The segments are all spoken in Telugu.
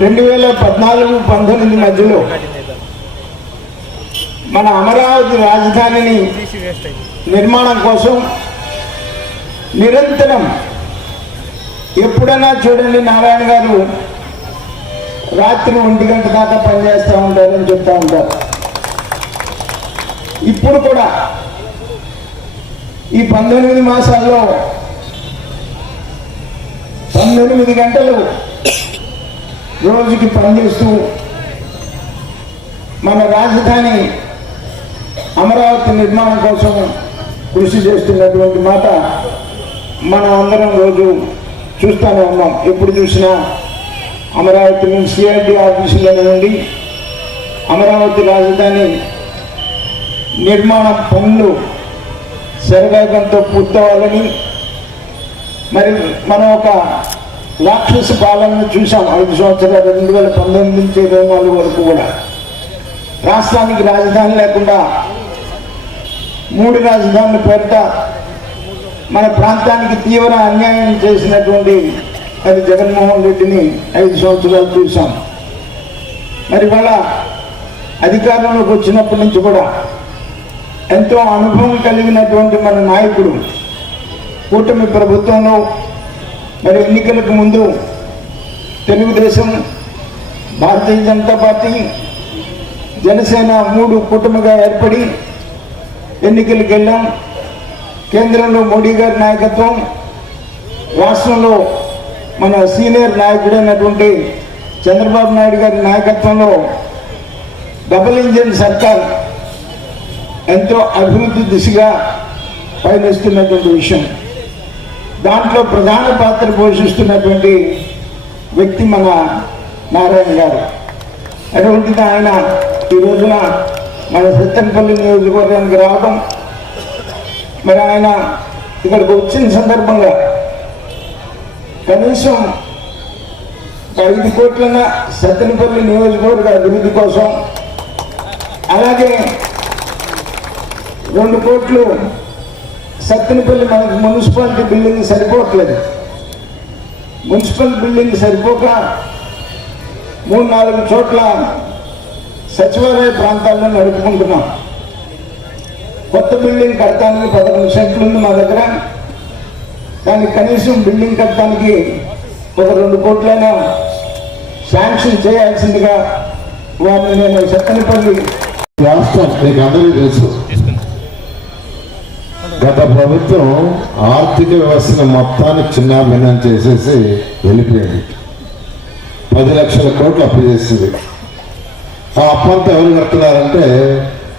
రెండు వేల పద్నాలుగు పంతొమ్మిది మధ్యలో మన అమరావతి రాజధానిని నిర్మాణం కోసం నిరంతరం ఎప్పుడన్నా చూడండి నారాయణ గారు రాత్రి ఒంటి గంట దాకా పనిచేస్తూ ఉంటారని చెప్తా ఉంటారు. ఇప్పుడు కూడా ఈ పంతొమ్మిది మాసాల్లో పంతొమ్మిది గంటలు రోజుకి పనిచేస్తూ మన రాజధాని అమరావతి నిర్మాణం కోసం కృషి చేస్తున్నటువంటి మాట మనం అందరం రోజు చూస్తూనే ఉన్నాం. ఎప్పుడు చూసినా అమరావతి నుంచి సిఆర్డి ఆఫీసులోనే ఉండి అమరావతి రాజధాని నిర్మాణ పనులు శరవేగంతో పూర్తవ్వాలని మరి మనం ఒక రాక్షస పాలనను చూసాం ఐదు సంవత్సరాలు రెండు వేల పంతొమ్మిది నుంచి ఇరవై నాలుగు వరకు కూడా. రాష్ట్రానికి రాజధాని లేకుండా మూడు రాజధానుల పేరిట మన ప్రాంతానికి తీవ్ర అన్యాయం చేసినటువంటి అది జగన్మోహన్ రెడ్డిని ఐదు సంవత్సరాలు చూసాం మరి వాళ్ళ అధికారంలోకి వచ్చినప్పటి నుంచి కూడా ఎంతో అనుభవం కలిగినటువంటి మన నాయకుడు కూటమి ప్రభుత్వంలో మరి ఎన్నికలకు ముందు తెలుగుదేశం భారతీయ జనతా పార్టీ జనసేన మూడు కూటమిగా ఏర్పడి ఎన్నికలకు వెళ్ళాం. కేంద్రంలో మోడీ గారి నాయకత్వం రాష్ట్రంలో మన సీనియర్ నాయకుడైనటువంటి చంద్రబాబు నాయుడు గారి నాయకత్వంలో డబుల్ ఇంజిన్ సర్కార్ ఎంతో అభివృద్ధి దిశగా పయనిస్తున్నటువంటి విషయం. దాంట్లో ప్రధాన పాత్ర పోషిస్తున్నటువంటి వ్యక్తి మన నారాయణ గారు. అటువంటిది ఆయన ఈ రోజున మన సత్తంపల్లి నియోజకవర్గానికి రావడం మరి ఆయన ఇక్కడికి వచ్చిన సందర్భంగా కనీసం ఐదు కోట్లన సత్తెనపల్లి నియోజకవర్గ అభివృద్ధి కోసం అలాగే రెండు కోట్లు సత్తెనపల్లి మనకు మున్సిపాలిటీ బిల్డింగ్ సరిపోవట్లేదు. మున్సిపల్ బిల్డింగ్ సరిపోక మూడు నాలుగు చోట్ల సచివాలయ ప్రాంతాల్లో నడుపుకుంటున్నాం. కొత్త బిల్డింగ్ కట్టడానికి పదకొండు సెంట్లు ఉంది మా దగ్గర. దానికి కనీసం బిల్డింగ్ కట్టడానికి ఒక రెండు కోట్లైనా శాంక్షన్ చేయాల్సిందిగా వారిని నేను సత్తెనపల్లి రాష్ట్రం మీకు అందరికీ తెలుసు. గత ప్రభుత్వం ఆర్థిక వ్యవస్థను మొత్తాన్ని చిన్నాభిన్నం చేసేసి వెళ్ళిపోయింది. పది లక్షల కోట్లు అప్పు చేసింది. ఆ అప్పంతా ఎవరు కడుతున్నారంటే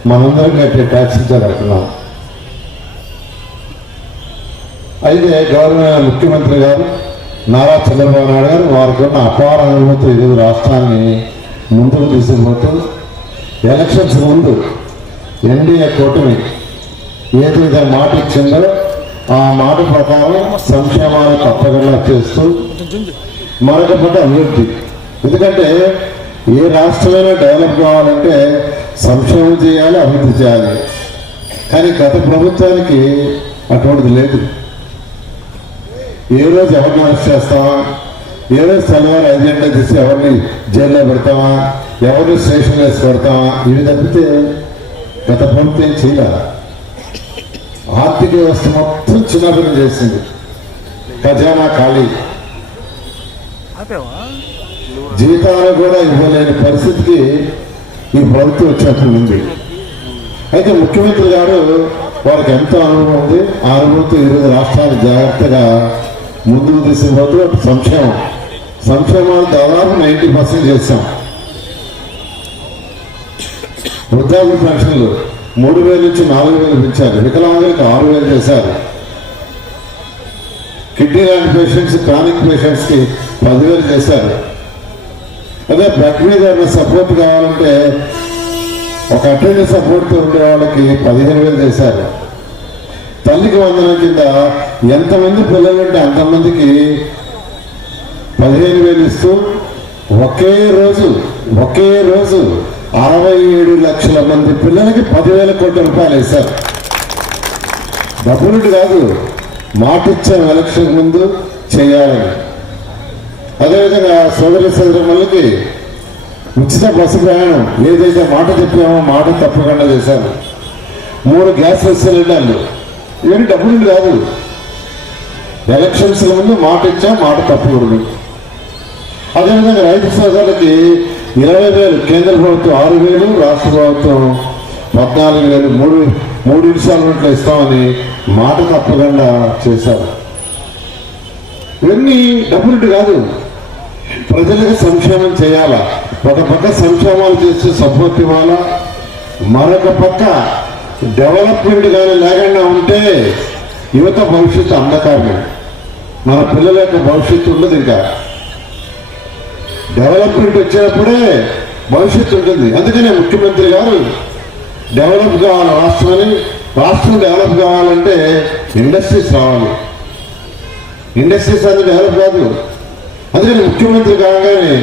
మనందరం కట్టే ట్యాక్సీతో కడుతున్నాం. అయితే గవర్నర్ ముఖ్యమంత్రి గారు నారా చంద్రబాబు నాయుడు గారు వారికి ఉన్న అపార అనుమతి ఈరోజు రాష్ట్రాన్ని ముందుకు తీసుకుపోతూ ఎలక్షన్స్ ముందు ఎన్డీఏ కూటమి ఏదైతే మాట ఇచ్చిందో ఆ మాట ప్రకారం సంక్షేమాలు తప్పకుండా చేస్తూ మరొక పూట అభివృద్ధి. ఎందుకంటే ఏ రాష్ట్రమైనా డెవలప్ కావాలంటే సంక్షేమం చేయాలి అభివృద్ధి చేయాలి. కానీ గత ప్రభుత్వానికి అటువంటిది లేదు. ఏ రోజు ఎవరిని అరెస్ట్ చేస్తామా ఏ రోజు తెల్లవారు ఎజెండా తీసి ఎవరిని జైల్లో పెడతామా ఎవరిని స్టేషన్ వేసి పెడతామా ఇవి తప్పితే గత ప్రభుత్వం ఏం చేయాలి ఆర్థిక వ్యవస్థ మొత్తం చిన్నపిల్లలు చేసింది. ఖజానా ఖాళీ. జీతాలు కూడా ఇవ్వలేని పరిస్థితికి ఈ ప్రభుత్వం వచ్చినట్టు ఉంది. అయితే ముఖ్యమంత్రి గారు వారికి ఎంతో అనుభవం ఉంది. ఆ అనుభవంతో ఈరోజు రాష్ట్రాన్ని జాగ్రత్తగా ముందుకు తీసుకుపోతూ సంక్షేమం. సంక్షేమాలు దాదాపు నైంటీ పర్సెంట్ చేశాం. వృద్ధాప్య పెన్షన్లు. మూడు వేల నుంచి నాలుగు వేలు పెంచారు. వికలాంగులకు ఆరు వేలు చేశారు. కిడ్నీ లాంటి పేషెంట్స్ క్రానిక్ పేషెంట్స్కి పదివేలు చేశారు. అదే బెడ్ మీద సపోర్ట్ కావాలంటే ఒక అటెండ్ సపోర్ట్తో ఉండే వాళ్ళకి పదిహేను వేలు చేశారు. తల్లికి వందనం కింద ఎంతమంది పిల్లలు ఉంటే అంతమందికి పదిహేను వేలు ఇస్తూ ఒకే రోజు ఒకే రోజు అరవై ఏడు లక్షల మంది పిల్లలకి పదివేల కోట్ల రూపాయలు వేశారు డబ్బులుటి కాదు మాటిచ్చాం ఎలక్షన్ ముందు చేయాలని అదేవిధంగా సోదరి సోదరములకి ఉచిత బస్సు ప్రయాణం ఏదైతే మాట చెప్పామో మాట తప్పకుండా చేశాను మూడు గ్యాస్ సిలిండర్లు ఇవన్నీ డబ్బులు కాదు. ఎలక్షన్స్ ముందు మాట ఇచ్చా మాట తప్పకూడదు. అదేవిధంగా రైతు సోదరులకి ఇరవై వేలు. కేంద్ర ప్రభుత్వం ఆరు వేలు రాష్ట్ర ప్రభుత్వం పద్నాలుగు వేలు. మూడు మూడు ఇన్స్టాల్మెంట్లు ఇస్తామని మాట తప్పకుండా చేశారు. ఇవన్నీ డబ్బులు కాదు. ప్రజలకు సంక్షేమం చేయాలా? ఒక పక్క సంక్షేమాలు చేస్తే సపోర్ట్ ఇవ్వాలా? మరొక పక్క డెవలప్మెంట్ కానీ లేకుండా ఉంటే యువత భవిష్యత్తు అంధకారమే. మన పిల్లల యొక్క భవిష్యత్తు ఉండదు ఇంకా. డెవలప్మెంట్ వచ్చినప్పుడే భవిష్యత్తు ఉంటుంది. అందుకనే ముఖ్యమంత్రి గారు డెవలప్ కావాలి రాష్ట్రాన్ని రాష్ట్రం డెవలప్ కావాలంటే ఇండస్ట్రీస్ రావాలి. ఇండస్ట్రీస్ అది డెవలప్ కాదు. అందుకని ముఖ్యమంత్రి కాగానే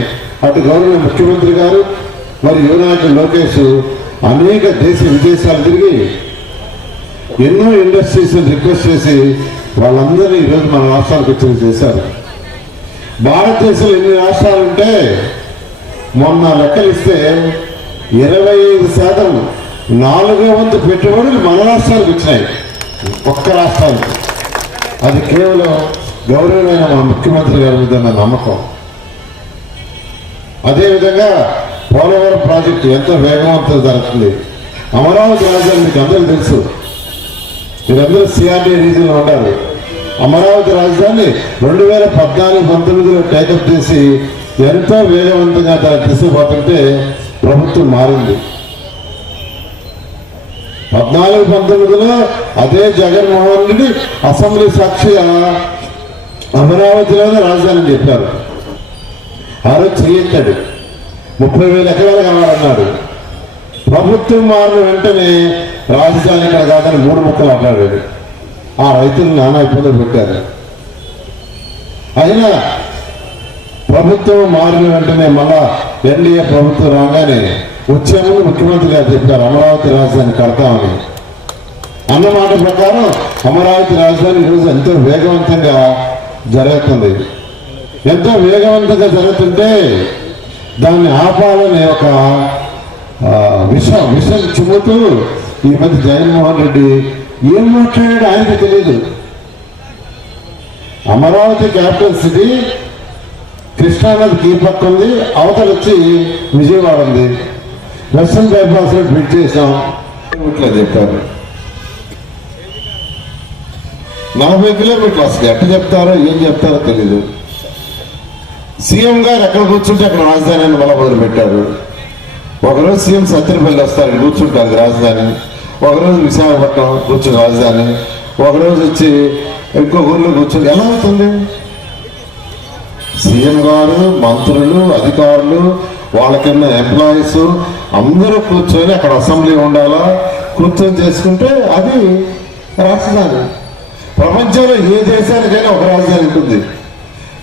అటు గౌరవ ముఖ్యమంత్రి గారు మరి యువనాయకుడు లోకేష్ అనేక దేశ విదేశాలు తిరిగి ఎన్నో ఇండస్ట్రీస్ని రిక్వెస్ట్ చేసి వాళ్ళందరినీ ఈరోజు మన రాష్ట్రానికి వచ్చి చేశారు. భారతదేశంలో ఎన్ని రాష్ట్రాలు ఉంటే మొన్న లెక్కలిస్తే ఇరవై ఐదు శాతం నాలుగో వంతు పెట్టుబడులు మన రాష్ట్రాలకు వచ్చినాయి. ఒక్క రాష్ట్రానికి. అది కేవలం గౌరవమైన మా ముఖ్యమంత్రి గారి మీద నమ్మకం. అదేవిధంగా పోలవరం ప్రాజెక్టు ఎంతో వేగవంతం జరుగుతుంది. అమరావతి రాజధాని మీకు అందరూ తెలుసు. మీరందరూ సిఆర్డీ రీజన్లో ఉండాలి. అమరావతి రాజధాని రెండు వేల పద్నాలుగు పంతొమ్మిదిలో టేకప్ చేసి ఎంతో వేగవంతంగా దాన్ని తీసుకుపోతుంటే ప్రభుత్వం మారింది. పద్నాలుగు పంతొమ్మిదిలో అదే జగన్మోహన్ రెడ్డి అసెంబ్లీ సాక్షిగా అమరావతిలోనే రాజధాని చెప్పారు. ఆ రోజు చెయ్యెత్తాడు ముప్పై వేల ఎకరాలు కావాలన్నాడు ప్రభుత్వం మారిన వెంటనే రాజధాని ఇక్కడ కాదని మూడు ముక్కలు అన్నాడు ఆ రైతులు నానా ఇబ్బందులు పెట్టారు. అయినా ప్రభుత్వం మారిన వెంటనే మళ్ళా ఎన్డీఏ ప్రభుత్వం రాగానే వచ్చే ముందు ముఖ్యమంత్రి గారు చెప్పారు అమరావతి రాజధాని కడతామని అన్నమాట ప్రకారం అమరావతి రాజధాని ఈరోజు ఎంతో వేగవంతంగా జరుగుతుంది. ఎంతో వేగవంతంగా జరుగుతుంటే దాన్ని ఆపాలనే ఒక విషం విషం చిమ్ముతూ ఈ మధ్య జగన్మోహన్ రెడ్డి ఏం మాట్లాడాడు ఆయనకి తెలియదు అమరావతి క్యాపిటల్ సిటీ కృష్ణానదికి ఈ పక్క ఉంది అవతల వచ్చి విజయవాడ ఉంది. వెస్టర్న్ బైపాస్ రోడ్ ఫిట్ చేసాం ఇట్లా చెప్పారు. నలభై కిలోమీటర్లు వస్తుంది ఎట్లా చెప్తారో ఏం చెప్తారో తెలీదు. సీఎం గారు ఎక్కడ కూర్చుంటే అక్కడ రాజధాని అని మొదలు పెట్టారు ఒకరోజు సీఎం సత్యనపల్లి వస్తారు కూర్చుంటారు రాజధాని. ఒకరోజు విశాఖపట్నం కూర్చుని రాజధాని ఒకరోజు వచ్చి ఇంకో ఊర్లో కూర్చొని ఎలా అవుతుంది? సీఎం గారు మంత్రులు అధికారులు వాళ్ళ కింద ఎంప్లాయీస్ అందరూ కూర్చొని అక్కడ అసెంబ్లీ ఉండాలా? కూర్చొని చేసుకుంటే అది రాజధాని. ప్రపంచంలో ఏ దేశానికైనా ఒక రాజధాని ఉంటుంది.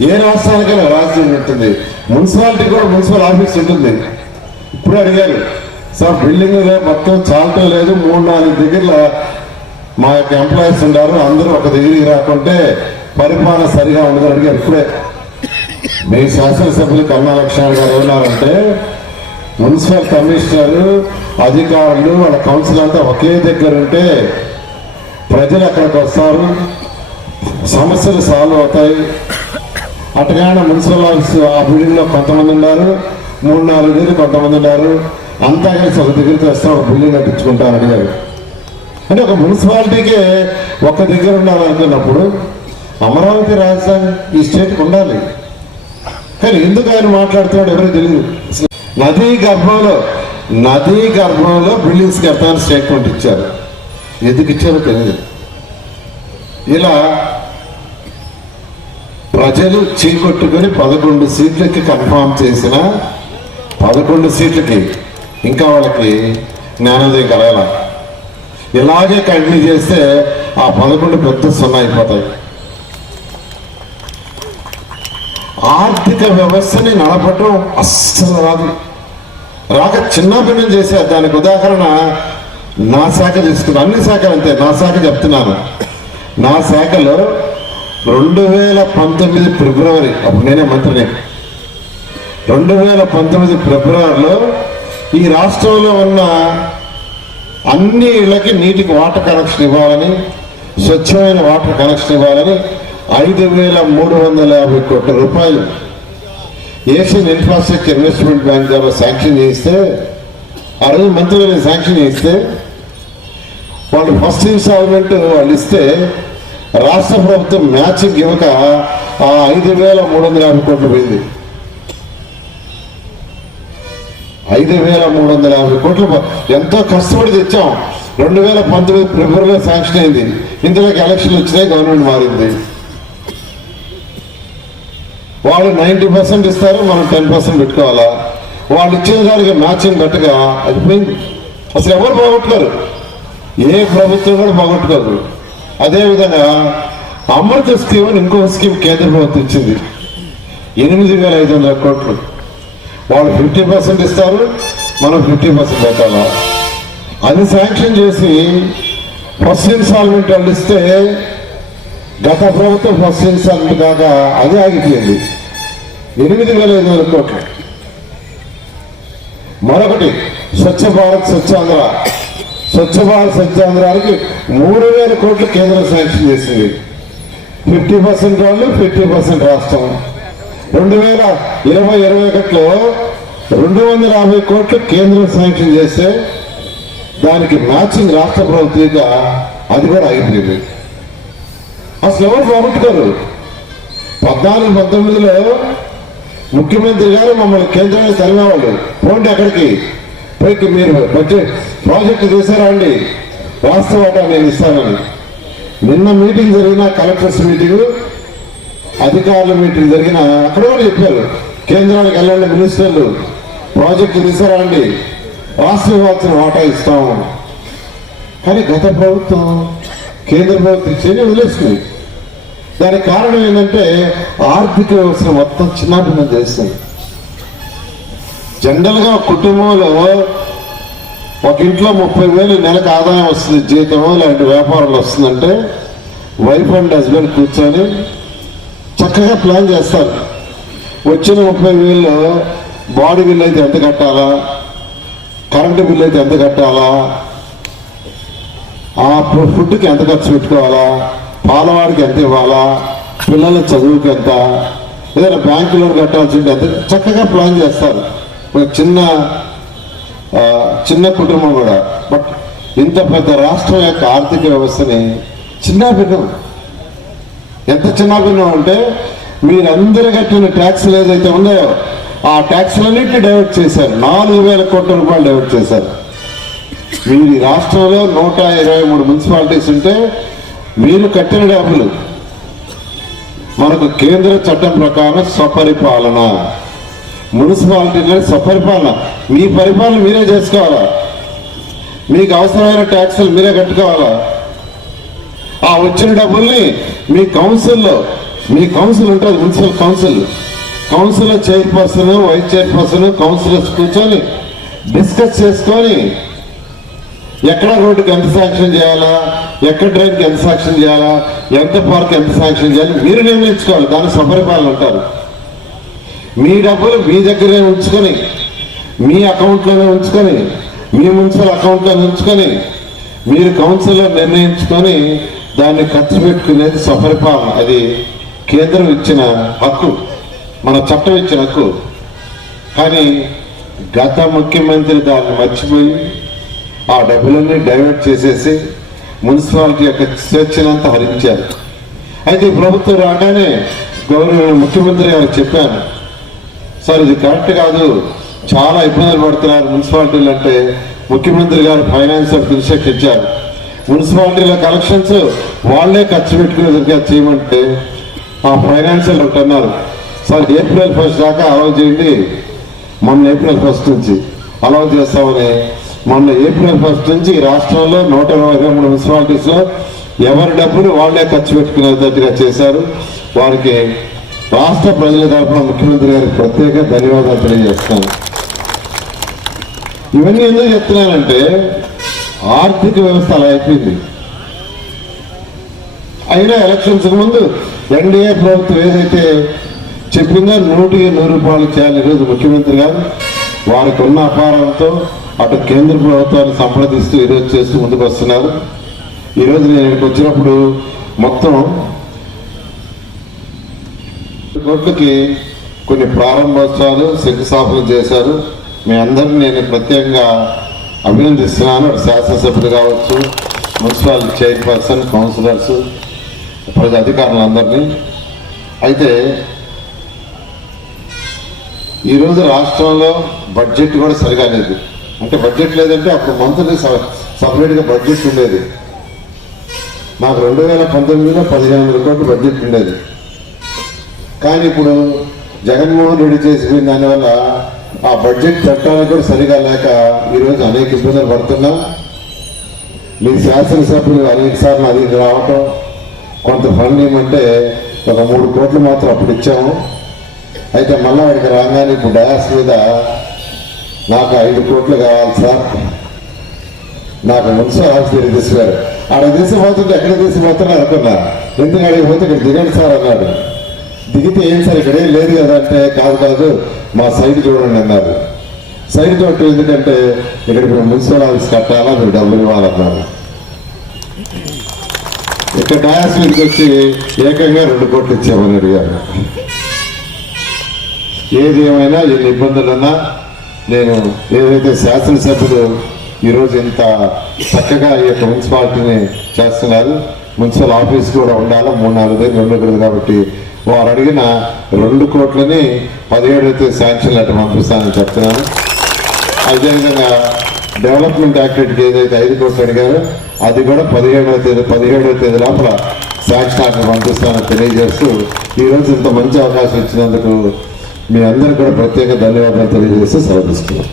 ఏ రాష్ట్రానికైనా రాజధాని ఉంటుంది. మున్సిపాలిటీ కూడా మున్సిపల్ ఆఫీస్ ఉంటుంది. ఇప్పుడు అడిగారు సార్ బిల్డింగ్ మొత్తం చాలటం లేదు. మూడు నాలుగు దగ్గర మా యొక్క ఎంప్లాయీస్ ఉన్నారు. అందరూ ఒక దగ్గరికి రాకుంటే పరిపాలన సరిగా ఉండదు అడిగారు. ఇప్పుడే మీ శాసనసభ్యులు కన్నా లక్ష్మణ్ గారు ఏమన్నారంటే మున్సిపల్ కమిషనర్ అధికారులు వాళ్ళ కౌన్సిల్ అంతా ఒకే దగ్గర ఉంటే ప్రజలు అక్కడికి వస్తారు. సమస్యలు సాల్వ్ అవుతాయి. అటుగానే మున్సిపల్ ఆఫీస్ ఆ బిల్డింగ్లో కొంతమంది ఉన్నారు. మూడు నాలుగు దగ్గర కొంతమంది ఉన్నారు. అంతా కలిసి ఒక దగ్గరికి వస్తాం ఒక బిల్డింగ్ కట్టించుకుంటారు అడిగారు. అంటే ఒక మున్సిపాలిటీకే ఒక దగ్గర ఉండాలనుకున్నప్పుడు అమరావతి రాజధాని ఈ స్టేట్ ఉండాలి. కానీ ఎందుకు ఆయన మాట్లాడుతున్నాడు ఎవరికి తెలియదు నదీ గర్భంలో నదీ గర్భంలో బిల్డింగ్స్ కడతామని స్టేట్మెంట్ ఇచ్చారు. ఎందుకు ఇచ్చారో తెలియదు ఇలా ప్రజలు చీకొట్టుకొని పదకొండు సీట్లకి కన్ఫామ్ చేసిన పదకొండు సీట్లకి ఇంకా వాళ్ళకి జ్ఞానోదయం కలగాల. ఇలాగే కంటిన్యూ చేస్తే ఆ పదకొండు పెద్ద సున్నా అయిపోతాయి. ఆర్థిక వ్యవస్థని నడపటం అస్సలు రాదు. రాక చిన్నపిల్లలు చేశారు దానికి ఉదాహరణ నా శాఖ తీసుకున్నా అన్ని శాఖలు అంతే. నా శాఖ చెప్తున్నాను. నా శాఖలో రెండు వేల పంతొమ్మిది ఫిబ్రవరి అప్పుడు నేనే మంత్రిని. రెండు వేల పంతొమ్మిది ఫిబ్రవరిలో ఈ రాష్ట్రంలో ఉన్న అన్ని ఇళ్ళకి నీటికి వాటర్ కనెక్షన్ ఇవ్వాలని స్వచ్ఛమైన వాటర్ కనెక్షన్ ఇవ్వాలని ఐదు వేల మూడు వందల యాభై కోట్ల రూపాయలు ఏషియన్ ఇన్ఫ్రాస్ట్రక్చర్ ఇన్వెస్ట్మెంట్ బ్యాంక్ ద్వారా శాంక్షన్ చేస్తే ఆ రోజు మంత్రులు శాంక్షన్ చేస్తే వాళ్ళు ఫస్ట్ ఇన్స్టాల్మెంట్ వాళ్ళు ఇస్తే రాష్ట్ర ప్రభుత్వం మ్యాచింగ్ ఇవ్వక ఆ ఐదు వేల మూడు వందల యాభై కోట్లు పోయింది. ఐదు వేల మూడు వందల యాభై కోట్లు ఎంతో కష్టపడి తెచ్చాం. రెండు వేల పంతొమ్మిది ఫిబ్రవరిలో శాంక్షన్ అయింది. ఇందులోకి ఎలక్షన్లు వచ్చినాయి గవర్నమెంట్ మారింది. వాళ్ళు నైంటీ పర్సెంట్ ఇస్తారు మనం టెన్ పర్సెంట్ పెట్టుకోవాలా? వాళ్ళు ఇచ్చిన దానికి మ్యాచింగ్ గట్టుగా అయిపోయింది. అసలు ఎవరు పోగొట్టుకోరు? ఏ ప్రభుత్వం కూడా పోగొట్టుకోరు అదేవిధంగా అమృత స్కీమ్ అని ఇంకో స్కీమ్ కేంద్ర ప్రభుత్వం ఇచ్చింది. ఎనిమిది వేల ఐదు వందల కోట్లు. వాళ్ళు ఫిఫ్టీ పర్సెంట్ ఇస్తారు మనం ఫిఫ్టీ పర్సెంట్ పెట్టాలా? అది శాంక్షన్ చేసి ఫస్ట్ ఇన్స్టాల్మెంట్ వాళ్ళు ఇస్తే గత ప్రభుత్వం ఫస్ట్ ఇన్స్టాల్మెంట్ కాక అది ఆగిపోయింది. ఎనిమిది వేల ఐదు వందల కోట్లు. మరొకటి స్వచ్ఛ భారత్ స్వచ్ఛాంధ్ర. స్వచ్ఛ భారత్ స్వచ్ఛాంధ్రానికి మూడు వేల కోట్లు కేంద్రం శాంక్షన్ చేసింది. ఫిఫ్టీ పర్సెంట్ వాళ్ళు ఫిఫ్టీ పర్సెంట్ రాష్ట్రం. రెండు వేల ఇరవై ఇరవై ఒకటిలో రెండు వందల యాభై కోట్లు కేంద్రం శాంక్షన్ చేస్తే దానికి మ్యాచింగ్ రాష్ట్ర ప్రభుత్వంగా అది కూడా అయిపోయింది అసలు ఎవరు పోగొట్టుకోరు పద్నాలుగు పంతొమ్మిదిలో ముఖ్యమంత్రి గారు మమ్మల్ని కేంద్రానికి తరిమేవాళ్ళు. పోండి అక్కడికి. పైకి మీరు బడ్జెట్ ప్రాజెక్టు చేశారా అండి? వాస్తవాట నేను ఇస్తానని. నిన్న మీటింగ్ జరిగిన కలెక్టర్స్ మీటింగ్ అధికారులు మీటింగ్ జరిగిన అక్కడ కూడా చెప్పారు. కేంద్రానికి వెళ్ళండి మినిస్టర్లు. ప్రాజెక్టు తీసుకురండి రాష్ట్ర వ్యాప్తిని వాటా ఇస్తాము. కానీ గత ప్రభుత్వం కేంద్ర ప్రభుత్వం ఇచ్చేది వదిలేస్తుంది దానికి కారణం ఏంటంటే ఆర్థిక వ్యవస్థ మొత్తం చిన్నాభిన్నం చేస్తుంది. జనరల్గా కుటుంబంలో ఒక ఇంట్లో ముప్పై వేలు నెలకు ఆదాయం వస్తుంది జీతము లాంటి వ్యాపారాలు వస్తుందంటే వైఫ్ అండ్ హస్బెండ్ కూర్చొని చక్కగా ప్లాన్ చేస్తారు. వచ్చిన ముప్పై వేలు బాడీ బిల్ అయితే ఎంత కట్టాలా? కరెంటు బిల్ అయితే ఎంత కట్టాలా? ఆ ఫుడ్కి ఎంత ఖర్చు పెట్టుకోవాలా? పాలవాడికి ఎంత ఇవ్వాలా? పిల్లల చదువుకి ఎంత? ఏదైనా బ్యాంకు లోన్ కట్టాల్సి ఎంత? చక్కగా ప్లాన్ చేస్తారు. ఒక చిన్న చిన్న కుటుంబం కూడా. బట్ ఇంత పెద్ద రాష్ట్రం యొక్క ఆర్థిక వ్యవస్థని చిన్న భిన్నం ఎంత చిన్న భిన్నం మీరందరూ కట్టిన ట్యాక్స్లు ఏదైతే ఉన్నాయో ఆ ట్యాక్స్లన్నింటినీ డైవర్ట్ చేశారు. నాలుగు వేల కోట్ల రూపాయలు డైవర్ట్ చేశారు. మీరు రాష్ట్రంలో నూట ఇరవై మూడు మున్సిపాలిటీస్ ఉంటే మీరు కట్టిన డబ్బులు. మనకు కేంద్ర చట్టం ప్రకారం స్వపరిపాలన. మున్సిపాలిటీ స్వపరిపాలన. మీ పరిపాలన మీరే చేసుకోవాలా? మీకు అవసరమైన ట్యాక్సులు మీరే కట్టుకోవాలా? ఆ వచ్చిన డబ్బుల్ని మీ కౌన్సిల్లో మీ కౌన్సిల్ ఉంటుంది municipal council. Council chairperson vice chairperson councillors కూర్చొని డిస్కస్ చేసుకొని ఎక్కడ రోడ్డుకి ఎంత శాంక్షన్ చేయాలా ఎక్కడ డ్రైన్కి ఎంత శాంక్షన్ చేయాలా ఎంత పార్క్ ఎంత శాంక్షన్ చేయాలి మీరు నిర్ణయించుకోవాలి దాని సపరిపాలన ఉంటారు. మీ డబ్బులు మీ దగ్గరే ఉంచుకొని మీ అకౌంట్లోనే ఉంచుకొని మీ మున్సిపల్ అకౌంట్లోనే ఉంచుకొని మీరు కౌన్సిల్లో నిర్ణయించుకొని దాన్ని ఖర్చు పెట్టుకునేది స్వపరిపాలన అది కేంద్రం ఇచ్చిన హక్కు మన చట్టం ఇచ్చిన హక్కు. కానీ గత ముఖ్యమంత్రి దాన్ని మర్చిపోయి ఆ డబ్బులన్నీ డైవర్ట్ చేసేసి మున్సిపాలిటీ యొక్క స్వేచ్ఛనంతా హరించారు. అయితే ప్రభుత్వం రాగానే గౌరవ ముఖ్యమంత్రి గారు చెప్పాను సార్ ఇది కరెక్ట్ కాదు. చాలా ఇబ్బందులు పడుతున్నారు మున్సిపాలిటీలు. అంటే ముఖ్యమంత్రి గారు ఫైనాన్స్ ఇన్స్ట్రక్షన్ ఇచ్చారు మున్సిపాలిటీల కలెక్షన్స్ వాళ్ళే ఖర్చు పెట్టుకునే విధంగా చేయమంటే ఆ ఫైనాన్షియల్ ఒకటి అన్నారు. సార్ ఏప్రిల్ ఫస్ట్ దాకా అలౌ చేయండి. మొన్న ఏప్రిల్ ఫస్ట్ నుంచి అలౌ చేస్తామని. మొన్న ఏప్రిల్ ఫస్ట్ నుంచి రాష్ట్రంలో నూట ఇరవై మూడు మున్సిపాలిటీస్లో ఎవరి డబ్బులు వాళ్ళే ఖర్చు పెట్టుకునేటట్టుగా చేశారు. వారికి రాష్ట్ర ప్రజల తరఫున ముఖ్యమంత్రి గారికి ప్రత్యేక ధన్యవాదాలు తెలియజేస్తాను ఇవన్నీ ఎందుకు చెప్తున్నానంటే ఆర్థిక వ్యవస్థ అలా అయిపోయింది. అయినా ఎలక్షన్స్ ముందు ఎన్డీఏ ప్రభుత్వం ఏదైతే చెప్పిందో నూటికి నూరు రూపాయలు చేయాలి ఈరోజు ముఖ్యమంత్రి గారు వారికి ఉన్న అపారంతో అటు కేంద్ర ప్రభుత్వాన్ని సంప్రదిస్తూ ఈరోజు చేస్తూ ముందుకు వస్తున్నారు. ఈరోజు నేను ఇక్కడికి వచ్చినప్పుడు మొత్తం కోట్లకి కొన్ని ప్రారంభోత్సవాలు శంకుస్థాపన చేశారు. మీ అందరిని నేను ప్రత్యేకంగా అభినందిస్తున్నాను. శాసనసభ్యులు కావచ్చు మున్సిపల్ చైర్పర్సన్ కౌన్సిలర్స్ ప్రజా అధికారులందరినీ. అయితే ఈరోజు రాష్ట్రంలో బడ్జెట్ కూడా సరిగా లేదు. అంటే బడ్జెట్ లేదంటే అప్పుడు మంత్లీ సపరేట్గా బడ్జెట్ ఉండేది. నాకు రెండు వేల పంతొమ్మిదిలో పదిహేను వందల కోట్లు బడ్జెట్ ఉండేది. కానీ ఇప్పుడు జగన్మోహన్ రెడ్డి చేసిన దానివల్ల ఆ బడ్జెట్ చట్టాలు కూడా సరిగా లేక ఈరోజు అనేక ఇబ్బందులు పడుతున్నాం. మీ శాసనసభ్యులు అనేక సార్లు అది రావటం కొంత ఫండ్ ఏమంటే ఒక మూడు కోట్లు మాత్రం అప్పుడు ఇచ్చాము. అయితే మళ్ళీ వాడికి రాగానే ఇప్పుడు డయాస్ మీద నాకు ఐదు కోట్లు కావాలి సార్. నాకు మున్సిపల్ ఆఫీస్ దగ్గర తీసుకురారు ఆడ తీసుకుపోతుంటే ఎక్కడ తీసుకుపోతున్నా అనుకున్నా. ఎందుకు అడిగి పోతే ఇక్కడ దిగండి సార్ అన్నాడు. దిగితే ఏం సార్ ఇక్కడేం లేదు కదా అంటే కాదు కాదు. మా సైడ్ చూడండి అన్నారు. సైడ్ చూడటం ఎందుకంటే ఇక్కడ ఇప్పుడు మున్సిపల్ ఆఫీస్ కట్టాలా మీరు డబ్బులు ఇవ్వాలన్నారు. ఇక్కడ డయాస్ మీదకి వచ్చి ఏకంగా రెండు కోట్లు ఇచ్చామని అడిగారు. ఏది ఏమైనా ఎన్ని ఇబ్బందులున్నా నేను ఏదైతే శాసనసభ్యులు ఈరోజు ఇంత చక్కగా ఈ యొక్క మున్సిపాలిటీని చేస్తున్నారు మున్సిపల్ ఆఫీస్ కూడా ఉండాలి మూడు నాలుగు దగ్గర ఉండకూడదు కాబట్టి వారు అడిగిన రెండు కోట్లని పదిహేడు అయితే శాంక్షన్ లెటర్ పంపిస్తానని చెప్తున్నాను. అదేవిధంగా డెవలప్మెంట్ యాక్టివిటీకి ఏదైతే ఐదు కోట్లు అడిగారో అది కూడా పదిహేడవ తేదీ పదిహేడవ తేదీ లోపల శాంక్షన్ లెటర్ పంపిస్తానని తెలియజేస్తూ ఈరోజు ఇంత మంచి అవకాశం ఇచ్చినందుకు మీ అందరికీ కూడా ప్రత్యేక ధన్యవాదాలు తెలియజేస్తూ సెలవు తీసుకున్నాం